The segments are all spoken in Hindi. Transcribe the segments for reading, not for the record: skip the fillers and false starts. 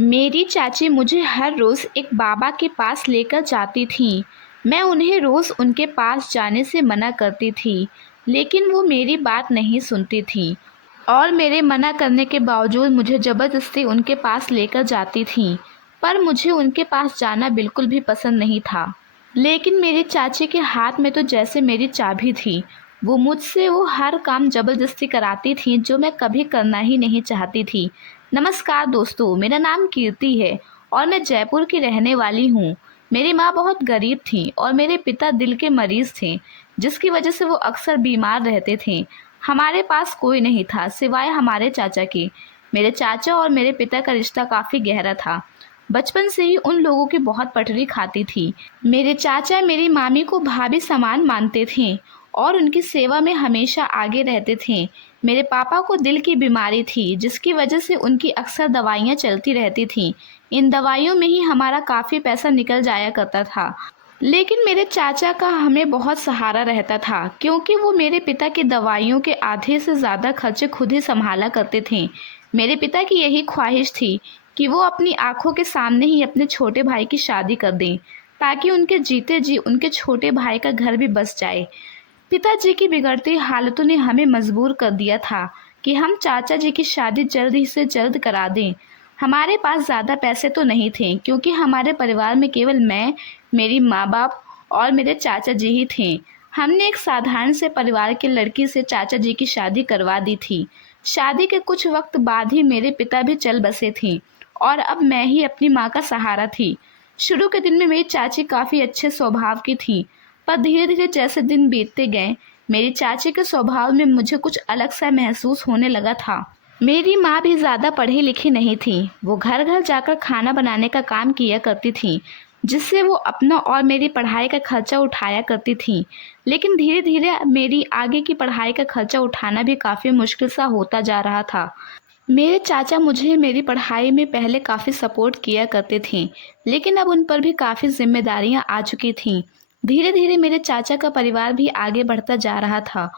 मेरी चाची मुझे हर रोज़ एक बाबा के पास लेकर जाती थीं। मैं उन्हें रोज़ उनके पास जाने से मना करती थी, लेकिन वो मेरी बात नहीं सुनती थीं और मेरे मना करने के बावजूद मुझे ज़बरदस्ती उनके पास लेकर जाती थीं। पर मुझे उनके पास जाना बिल्कुल भी पसंद नहीं था। लेकिन मेरी चाची के हाथ में तो जैसे मेरी चाबी थी। वो हर काम ज़बरदस्ती कराती थीं जो मैं कभी करना ही नहीं चाहती थी। नमस्कार दोस्तों, मेरा नाम कीर्ति है और मैं जयपुर की रहने वाली हूँ। मेरी माँ बहुत गरीब थी और मेरे पिता दिल के मरीज़ थे, जिसकी वजह से वो अक्सर बीमार रहते थे। हमारे पास कोई नहीं था सिवाय हमारे चाचा के। मेरे चाचा और मेरे पिता का रिश्ता काफ़ी गहरा था। बचपन से ही उन लोगों की बहुत पटरी खाती थी। मेरे चाचा मेरी मामी को भाभी समान मानते थे और उनकी सेवा में हमेशा आगे रहते थे। मेरे पापा को दिल की बीमारी थी, जिसकी वजह से उनकी अक्सर दवाइयाँ चलती रहती थीं। इन दवाइयों में ही हमारा काफ़ी पैसा निकल जाया करता था। लेकिन मेरे चाचा का हमें बहुत सहारा रहता था, क्योंकि वो मेरे पिता की दवाइयों के आधे से ज़्यादा खर्चे खुद ही संभाला करते थे। मेरे पिता की यही ख्वाहिश थी कि वो अपनी आंखों के सामने ही अपने छोटे भाई की शादी कर दें, ताकि उनके जीते जी उनके छोटे भाई का घर भी बस जाए। पिताजी की बिगड़ती हालतों ने हमें मजबूर कर दिया था कि हम चाचा जी की शादी जल्द ही से जल्द करा दें। हमारे पास ज़्यादा पैसे तो नहीं थे, क्योंकि हमारे परिवार में केवल मैं, मेरी माँ बाप और मेरे चाचा जी ही थे। हमने एक साधारण से परिवार की लड़की से चाचा जी की शादी करवा दी थी। शादी के कुछ वक्त बाद ही मेरे पिता भी चल बसे थे और अब मैं ही अपनी माँ का सहारा थी। शुरू के दिन में मेरी चाची काफ़ी अच्छे स्वभाव की थी, पर धीरे धीरे जैसे दिन बीतते गए, मेरी चाची के स्वभाव में मुझे कुछ अलग सा महसूस होने लगा था। मेरी माँ भी ज़्यादा पढ़ी लिखी नहीं थी। वो घर घर जाकर खाना बनाने का काम किया करती थी, जिससे वो अपना और मेरी पढ़ाई का खर्चा उठाया करती थी। लेकिन धीरे धीरे मेरी आगे की पढ़ाई का खर्चा उठाना भी काफ़ी मुश्किल सा होता जा रहा था। मेरे चाचा मुझे मेरी पढ़ाई में पहले काफ़ी सपोर्ट किया करते थे, लेकिन अब उन पर भी काफ़ी जिम्मेदारियां आ चुकी थीं। धीरे धीरे मेरे चाचा का परिवार भी आगे बढ़ता जा रहा था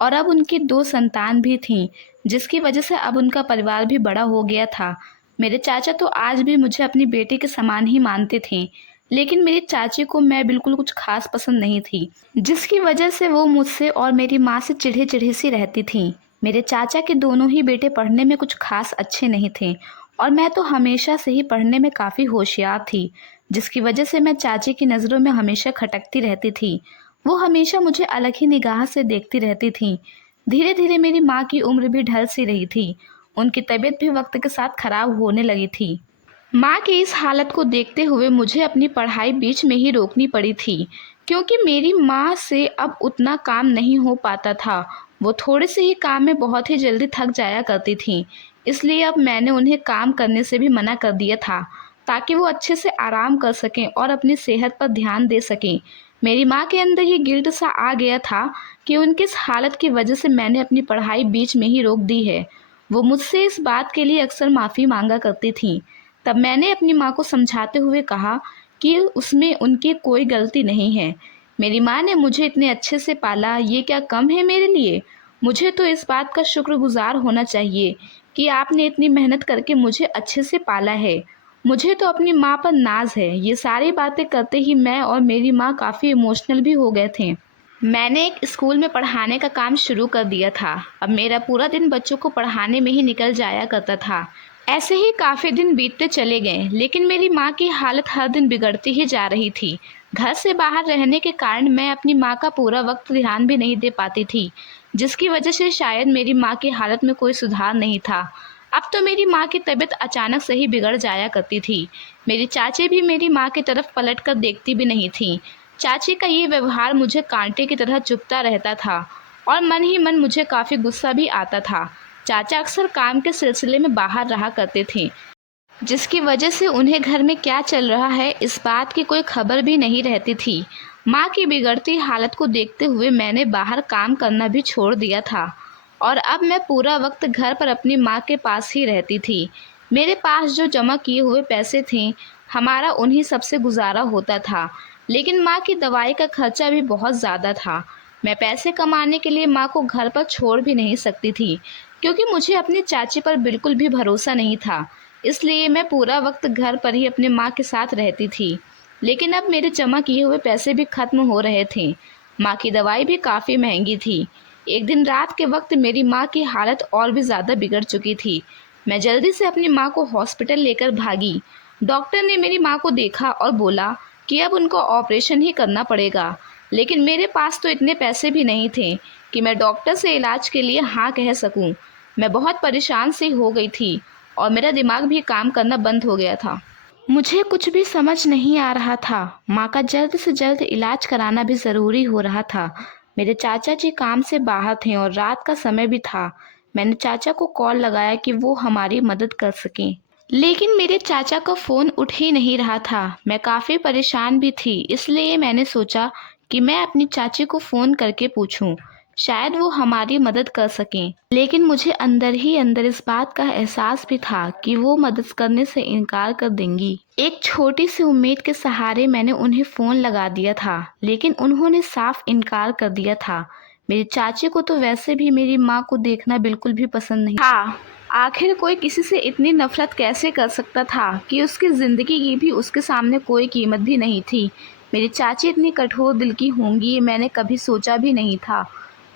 और अब उनकी 2 संतान भी थीं, जिसकी वजह से अब उनका परिवार भी बड़ा हो गया था। मेरे चाचा तो आज भी मुझे अपनी बेटी के समान ही मानते थे, लेकिन मेरी चाची को मैं बिल्कुल कुछ खास पसंद नहीं थी, जिसकी वजह से वो मुझसे और मेरी माँ से चिढ़े चिढ़े सी रहती थीं। मेरे चाचा के दोनों ही बेटे पढ़ने में कुछ खास अच्छे नहीं थे और मैं तो हमेशा से ही पढ़ने में काफ़ी होशियार थी, जिसकी वजह से मैं चाची की नज़रों में हमेशा खटकती रहती थी। वो हमेशा मुझे अलग ही निगाह से देखती रहती थीं। धीरे धीरे मेरी माँ की उम्र भी ढल सी रही थी। उनकी तबीयत भी वक्त के साथ खराब होने लगी थी। माँ की इस हालत को देखते हुए मुझे अपनी पढ़ाई बीच में ही रोकनी पड़ी थी, क्योंकि मेरी माँ से अब उतना काम नहीं हो पाता था। वो थोड़े से ही काम में बहुत ही जल्दी थक जाया करती थीं। इसलिए अब मैंने उन्हें काम करने से भी मना कर दिया था, ताकि वो अच्छे से आराम कर सकें और अपनी सेहत पर ध्यान दे सकें। मेरी माँ के अंदर ये गिल्ट सा आ गया था कि उनकी इस हालत की वजह से मैंने अपनी पढ़ाई बीच में ही रोक दी है। वो मुझसे इस बात के लिए अक्सर माफ़ी मांगा करती थीं। तब मैंने अपनी माँ को समझाते हुए कहा कि उसमें उनकी कोई गलती नहीं है। मेरी माँ ने मुझे इतने अच्छे से पाला, ये क्या कम है मेरे लिए? मुझे तो इस बात का शुक्रगुजार होना चाहिए कि आपने इतनी मेहनत करके मुझे अच्छे से पाला है। मुझे तो अपनी माँ पर नाज है। ये सारी बातें करते ही मैं और मेरी माँ काफ़ी इमोशनल भी हो गए थे। मैंने एक स्कूल में पढ़ाने का काम शुरू कर दिया था। अब मेरा पूरा दिन बच्चों को पढ़ाने में ही निकल जाया करता था। ऐसे ही काफ़ी दिन बीतते चले गए, लेकिन मेरी माँ की हालत हर दिन बिगड़ती ही जा रही थी। घर से बाहर रहने के कारण मैं अपनी माँ का पूरा वक्त ध्यान भी नहीं दे पाती थी, जिसकी वजह से शायद मेरी माँ की हालत में कोई सुधार नहीं था। अब तो मेरी माँ की तबीयत अचानक से ही बिगड़ जाया करती थी। मेरी चाची भी मेरी माँ की तरफ पलट कर देखती भी नहीं थी। चाची का ये व्यवहार मुझे कांटे की तरह चुभता रहता था और मन ही मन मुझे काफ़ी गुस्सा भी आता था। चाचा अक्सर काम के सिलसिले में बाहर रहा करते थे, जिसकी वजह से उन्हें घर में क्या चल रहा है इस बात की कोई खबर भी नहीं रहती थी। माँ की बिगड़ती हालत को देखते हुए मैंने बाहर काम करना भी छोड़ दिया था और अब मैं पूरा वक्त घर पर अपनी माँ के पास ही रहती थी। मेरे पास जो जमा किए हुए पैसे थे, हमारा उन्हीं सबसे गुजारा होता था, लेकिन माँ की दवाई का खर्चा भी बहुत ज़्यादा था। मैं पैसे कमाने के लिए माँ को घर पर छोड़ भी नहीं सकती थी, क्योंकि मुझे अपनी चाची पर बिल्कुल भी भरोसा नहीं था। इसलिए मैं पूरा वक्त घर पर ही अपनी माँ के साथ रहती थी। लेकिन अब मेरे जमा किए हुए पैसे भी खत्म हो रहे थे। माँ की दवाई भी काफ़ी महंगी थी। एक दिन रात के वक्त मेरी माँ की हालत और भी ज़्यादा बिगड़ चुकी थी। मैं जल्दी से अपनी माँ को हॉस्पिटल लेकर भागी। डॉक्टर ने मेरी माँ को देखा और बोला कि अब उनको ऑपरेशन ही करना पड़ेगा। लेकिन मेरे पास तो इतने पैसे भी नहीं थे कि मैं डॉक्टर से इलाज के लिए हाँ कह सकूं। मैं बहुत परेशान सी हो गई थी और मेरा दिमाग भी काम करना बंद हो गया था। मुझे कुछ भी समझ नहीं आ रहा था। माँ का जल्द से जल्द इलाज कराना भी ज़रूरी हो रहा था। मेरे चाचा जी काम से बाहर थे और रात का समय भी था। मैंने चाचा को कॉल लगाया कि वो हमारी मदद कर सकें। लेकिन मेरे चाचा का फ़ोन उठ ही नहीं रहा था। मैं काफ़ी परेशान भी थी, इसलिए मैंने सोचा कि मैं अपनी चाची को फ़ोन करके पूछूं। शायद वो हमारी मदद कर सकें। लेकिन मुझे अंदर ही अंदर इस बात का एहसास भी था कि वो मदद करने से इनकार कर देंगी। एक छोटी सी उम्मीद के सहारे मैंने उन्हें फ़ोन लगा दिया था, लेकिन उन्होंने साफ इनकार कर दिया था। मेरी चाची को तो वैसे भी मेरी माँ को देखना बिल्कुल भी पसंद नहीं था। आखिर कोई किसी से इतनी नफरत कैसे कर सकता था कि उसकी ज़िंदगी की भी उसके सामने कोई कीमत भी नहीं थी। मेरी चाची इतनी कठोर दिल की होंगी ये मैंने कभी सोचा भी नहीं था।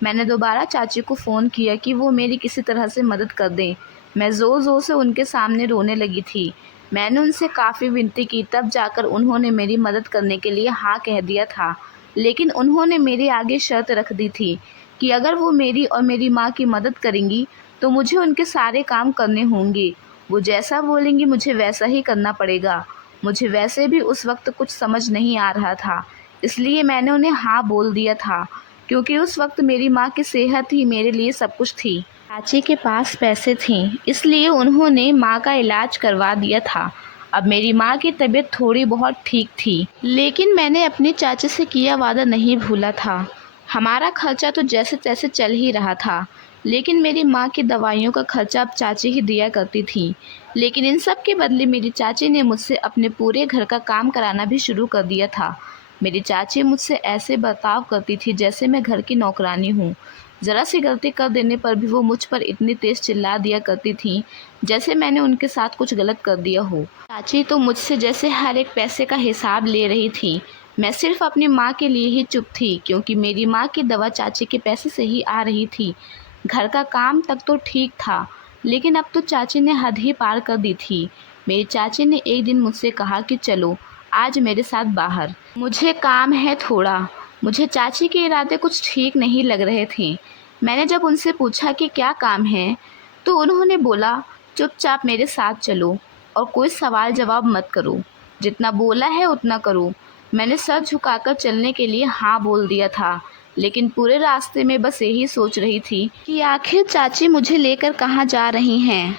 मैंने दोबारा चाची को फ़ोन किया कि वो मेरी किसी तरह से मदद कर दें। मैं ज़ोर ज़ोर से उनके सामने रोने लगी थी। मैंने उनसे काफ़ी विनती की, तब जाकर उन्होंने मेरी मदद करने के लिए हाँ कह दिया था। लेकिन उन्होंने मेरे आगे शर्त रख दी थी कि अगर वो मेरी और मेरी माँ की मदद करेंगी तो मुझे उनके सारे काम करने होंगे। वो जैसा बोलेंगी मुझे वैसा ही करना पड़ेगा। मुझे वैसे भी उस वक्त कुछ समझ नहीं आ रहा था, इसलिए मैंने उन्हें हाँ बोल दिया था, क्योंकि उस वक्त मेरी माँ की सेहत ही मेरे लिए सब कुछ थी। चाची के पास पैसे थे, इसलिए उन्होंने माँ का इलाज करवा दिया था। अब मेरी माँ की तबीयत थोड़ी बहुत ठीक थी, लेकिन मैंने अपनी चाची से किया वादा नहीं भूला था। हमारा खर्चा तो जैसे तैसे चल ही रहा था, लेकिन मेरी माँ की दवाइयों का खर्चा अब चाची ही दिया करती थी। लेकिन इन सब के बदले मेरी चाची ने मुझसे अपने पूरे घर का काम कराना भी शुरू कर दिया था। मेरी चाची मुझसे ऐसे बर्ताव करती थी जैसे मैं घर की नौकरानी हूँ। ज़रा सी गलती कर देने पर भी वो मुझ पर इतनी तेज़ चिल्ला दिया करती थी जैसे मैंने उनके साथ कुछ गलत कर दिया हो। चाची तो मुझसे जैसे हर एक पैसे का हिसाब ले रही थी। मैं सिर्फ अपनी माँ के लिए ही चुप थी, क्योंकि मेरी माँ की दवा चाची के पैसे से ही आ रही थी। घर का काम तक तो ठीक था, लेकिन अब तो चाची ने हद ही पार कर दी थी। मेरी चाची ने एक दिन मुझसे कहा कि चलो आज मेरे साथ बाहर, मुझे काम है थोड़ा। मुझे चाची के इरादे कुछ ठीक नहीं लग रहे थे। मैंने जब उनसे पूछा कि क्या काम है, तो उन्होंने बोला चुपचाप मेरे साथ चलो और कोई सवाल जवाब मत करो, जितना बोला है उतना करो। मैंने सर झुकाकर चलने के लिए हाँ बोल दिया था, लेकिन पूरे रास्ते में बस यही सोच रही थी कि आखिर चाची मुझे लेकर कहाँ जा रही हैं।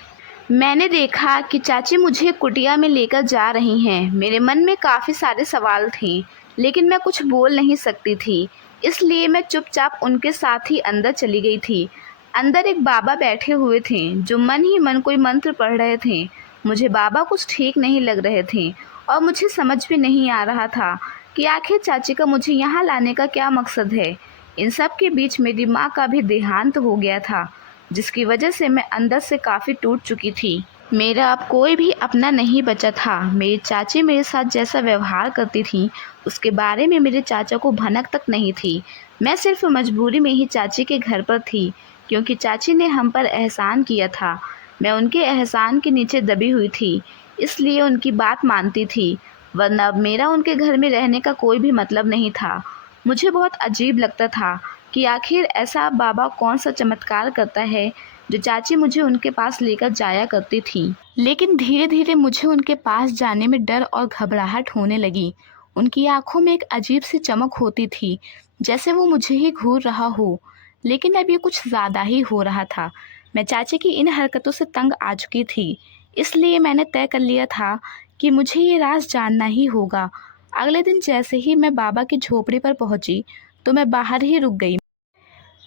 मैंने देखा कि चाची मुझे कुटिया में लेकर जा रही हैं। मेरे मन में काफ़ी सारे सवाल थे, लेकिन मैं कुछ बोल नहीं सकती थी, इसलिए मैं चुपचाप उनके साथ ही अंदर चली गई थी। अंदर एक बाबा बैठे हुए थे जो मन ही मन कोई मंत्र पढ़ रहे थे। मुझे बाबा कुछ ठीक नहीं लग रहे थे और मुझे समझ भी नहीं आ रहा था कि आखिर चाची का मुझे यहाँ लाने का क्या मकसद है। इन सब के बीच मेरी माँ का भी देहांत हो गया था, जिसकी वजह से मैं अंदर से काफ़ी टूट चुकी थी। मेरा अब कोई भी अपना नहीं बचा था। मेरी चाची मेरे साथ जैसा व्यवहार करती थी, उसके बारे में मेरे चाचा को भनक तक नहीं थी। मैं सिर्फ मजबूरी में ही चाची के घर पर थी, क्योंकि चाची ने हम पर एहसान किया था। मैं उनके एहसान के नीचे दबी हुई थी, इसलिए उनकी बात मानती थी, वरना अब मेरा उनके घर में रहने का कोई भी मतलब नहीं था। मुझे बहुत अजीब लगता था कि आखिर ऐसा बाबा कौन सा चमत्कार करता है जो चाची मुझे उनके पास लेकर जाया करती थी। लेकिन धीरे धीरे मुझे उनके पास जाने में डर और घबराहट होने लगी। उनकी आंखों में एक अजीब सी चमक होती थी, जैसे वो मुझे ही घूर रहा हो। लेकिन अब ये कुछ ज़्यादा ही हो रहा था। मैं चाची की इन हरकतों से तंग आ चुकी थी, इसलिए मैंने तय कर लिया था कि मुझे ये राज जानना ही होगा। अगले दिन जैसे ही मैं बाबा की झोपड़ी पर पहुंची, तो मैं बाहर ही रुक गई।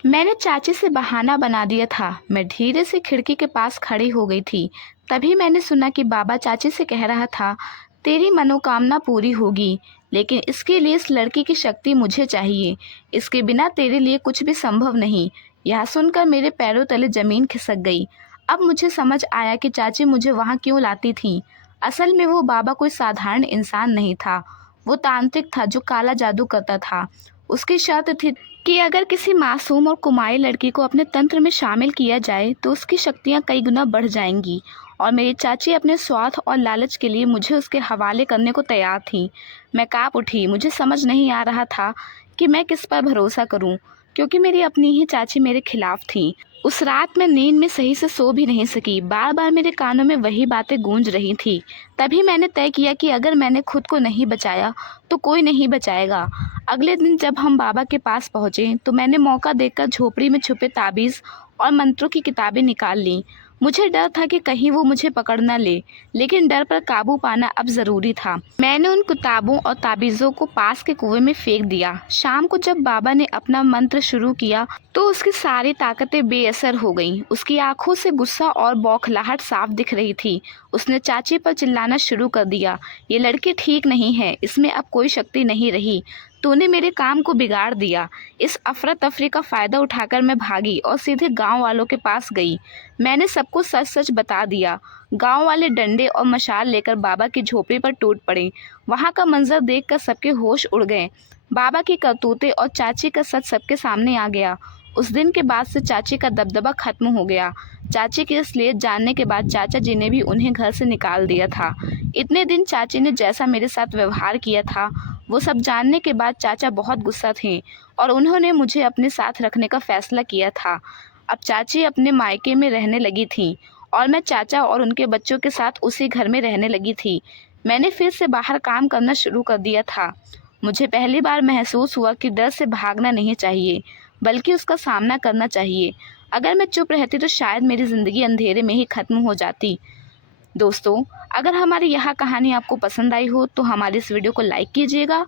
मैंने चाची से बहाना बना दिया था। मैं धीरे से खिड़की के पास खड़ी हो गई थी। तभी मैंने सुना कि बाबा चाची से कह रहा था, तेरी मनोकामना पूरी होगी, लेकिन इसके लिए इस लड़की की शक्ति मुझे चाहिए। इसके बिना तेरे लिए कुछ भी संभव नहीं। यह सुनकर मेरे पैरों तले जमीन खिसक गई। अब मुझे समझ आया कि चाची मुझे वहाँ क्यों लाती थीं। असल में वो बाबा कोई साधारण इंसान नहीं था, वो तांत्रिक था जो काला जादू करता था। उसकी शर्त थी कि अगर किसी मासूम और कुमारी लड़की को अपने तंत्र में शामिल किया जाए तो उसकी शक्तियाँ कई गुना बढ़ जाएंगी, और मेरी चाची अपने स्वार्थ और लालच के लिए मुझे उसके हवाले करने को तैयार थी। मैं काँप उठी, मुझे समझ नहीं आ रहा था कि मैं किस पर भरोसा करूं, क्योंकि मेरी अपनी ही चाची मेरे खिलाफ थी। उस रात मैं नींद में सही से सो भी नहीं सकी, बार बार मेरे कानों में वही बातें गूंज रही थी। तभी मैंने तय किया कि अगर मैंने खुद को नहीं बचाया तो कोई नहीं बचाएगा। अगले दिन जब हम बाबा के पास पहुंचे तो मैंने मौका देखकर झोपड़ी में छुपे ताबीज़ और मंत्रों की किताबें निकाल लीं। मुझे डर था कि कहीं वो मुझे पकड़ न ले, लेकिन डर पर काबू पाना अब ज़रूरी था। मैंने उन किताबों और ताबीज़ों को पास के कुएं में फेंक दिया। शाम को जब बाबा ने अपना मंत्र शुरू किया तो उसकी सारी ताकतें बेअसर हो गईं। उसकी आंखों से गुस्सा और बौखलाहट साफ दिख रही थी। उसने चाची पर चिल्लाना शुरू कर दिया, ये लड़की ठीक नहीं है, इसमें अब कोई शक्ति नहीं रही। तूने मेरे काम को बिगाड़ दिया। इस अफरा तफरी का फ़ायदा उठाकर मैं भागी और सीधे गांव वालों के पास गई। मैंने सबको सच सच बता दिया। गांव वाले डंडे और मशाल लेकर बाबा की झोपड़ी पर टूट पड़े। वहां का मंजर देखकर सबके होश उड़ गए। बाबा की करतूतें और चाची का सच सबके सामने आ गया। उस दिन के बाद से चाची का दबदबा खत्म हो गया। चाची की असलियत जानने के बाद चाचा जी ने भी उन्हें घर से निकाल दिया था। इतने दिन चाची ने जैसा मेरे साथ व्यवहार किया था, वो सब जानने के बाद चाचा बहुत गुस्सा थे और उन्होंने मुझे अपने साथ रखने का फैसला किया था। अब चाची अपने मायके में रहने लगी थी और मैं चाचा और उनके बच्चों के साथ उसी घर में रहने लगी थी। मैंने फिर से बाहर काम करना शुरू कर दिया था। मुझे पहली बार महसूस हुआ कि डर से भागना नहीं चाहिए, बल्कि उसका सामना करना चाहिए। अगर मैं चुप रहती तो शायद मेरी ज़िंदगी अंधेरे में ही ख़त्म हो जाती। दोस्तों, अगर हमारी यह कहानी आपको पसंद आई हो तो हमारी इस वीडियो को लाइक कीजिएगा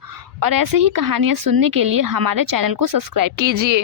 और ऐसे ही कहानियाँ सुनने के लिए हमारे चैनल को सब्सक्राइब कीजिए।